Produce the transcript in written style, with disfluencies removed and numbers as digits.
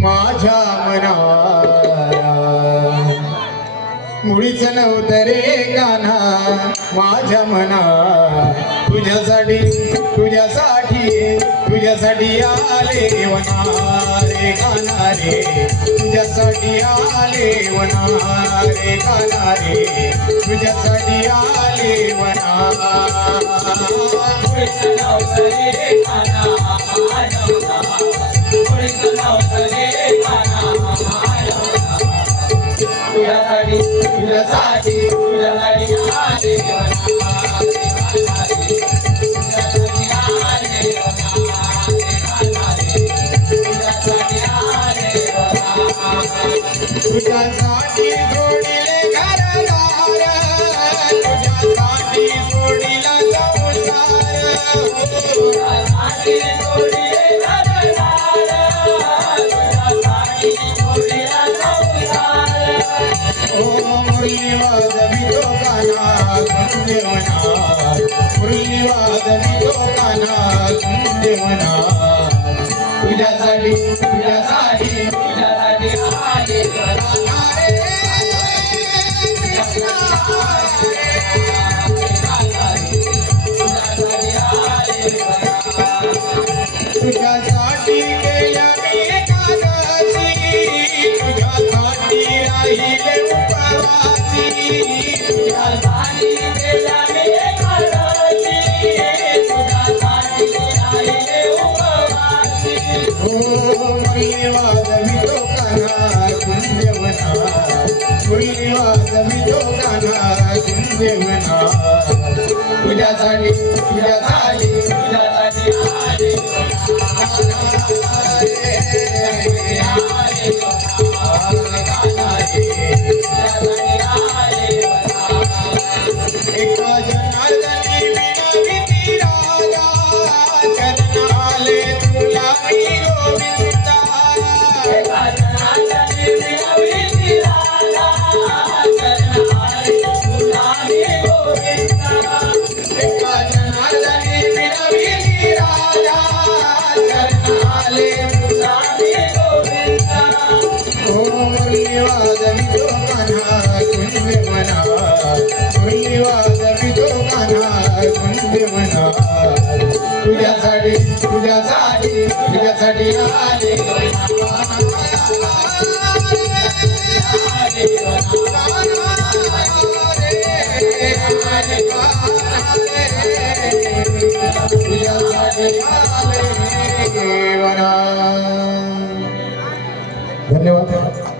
माझ्या मनाला मुळीच नव्हतं रे गाणा माझ्या मना तुझ्यासाठी आले वना रे गाणा रे तुझ्यासाठी आले वना रे गाणा रे तुझ्यासाठी आले वना तुझ्यासाठी जोडीले घरदार तुझ्यासाठी जोडीला मुरलीवाद मी तो गाना देवना मुरलीवाद मी तो गाना देवना तुझ्यासाठी तुझ्यासाठी गेल्या मी एकादशी तुझ्यासाठी राहिले उपवासी तुझ्यासाठी गेल्या मी एकादशी तुझ्यासाठी राहिले उपवासी हो मुरलीवाद मी तो गाना देवना मुरलीवाद मी तो गाना देवना तुझ्यासाठी एका जनार्दनी विनविती राजा चरणाले तुला मी गोविंदा एका जनार्दनी विनविती राजा चरणाले तुला मी गोविंदा एका जनार्दनी विनविती राजा चरणाले तुला मी गोविंदा ओ मुरलीवाद मी तो गाना देवना मुरलीवाद मी तो गाना देवना तुझ्यासाठी आले धन्यवाद।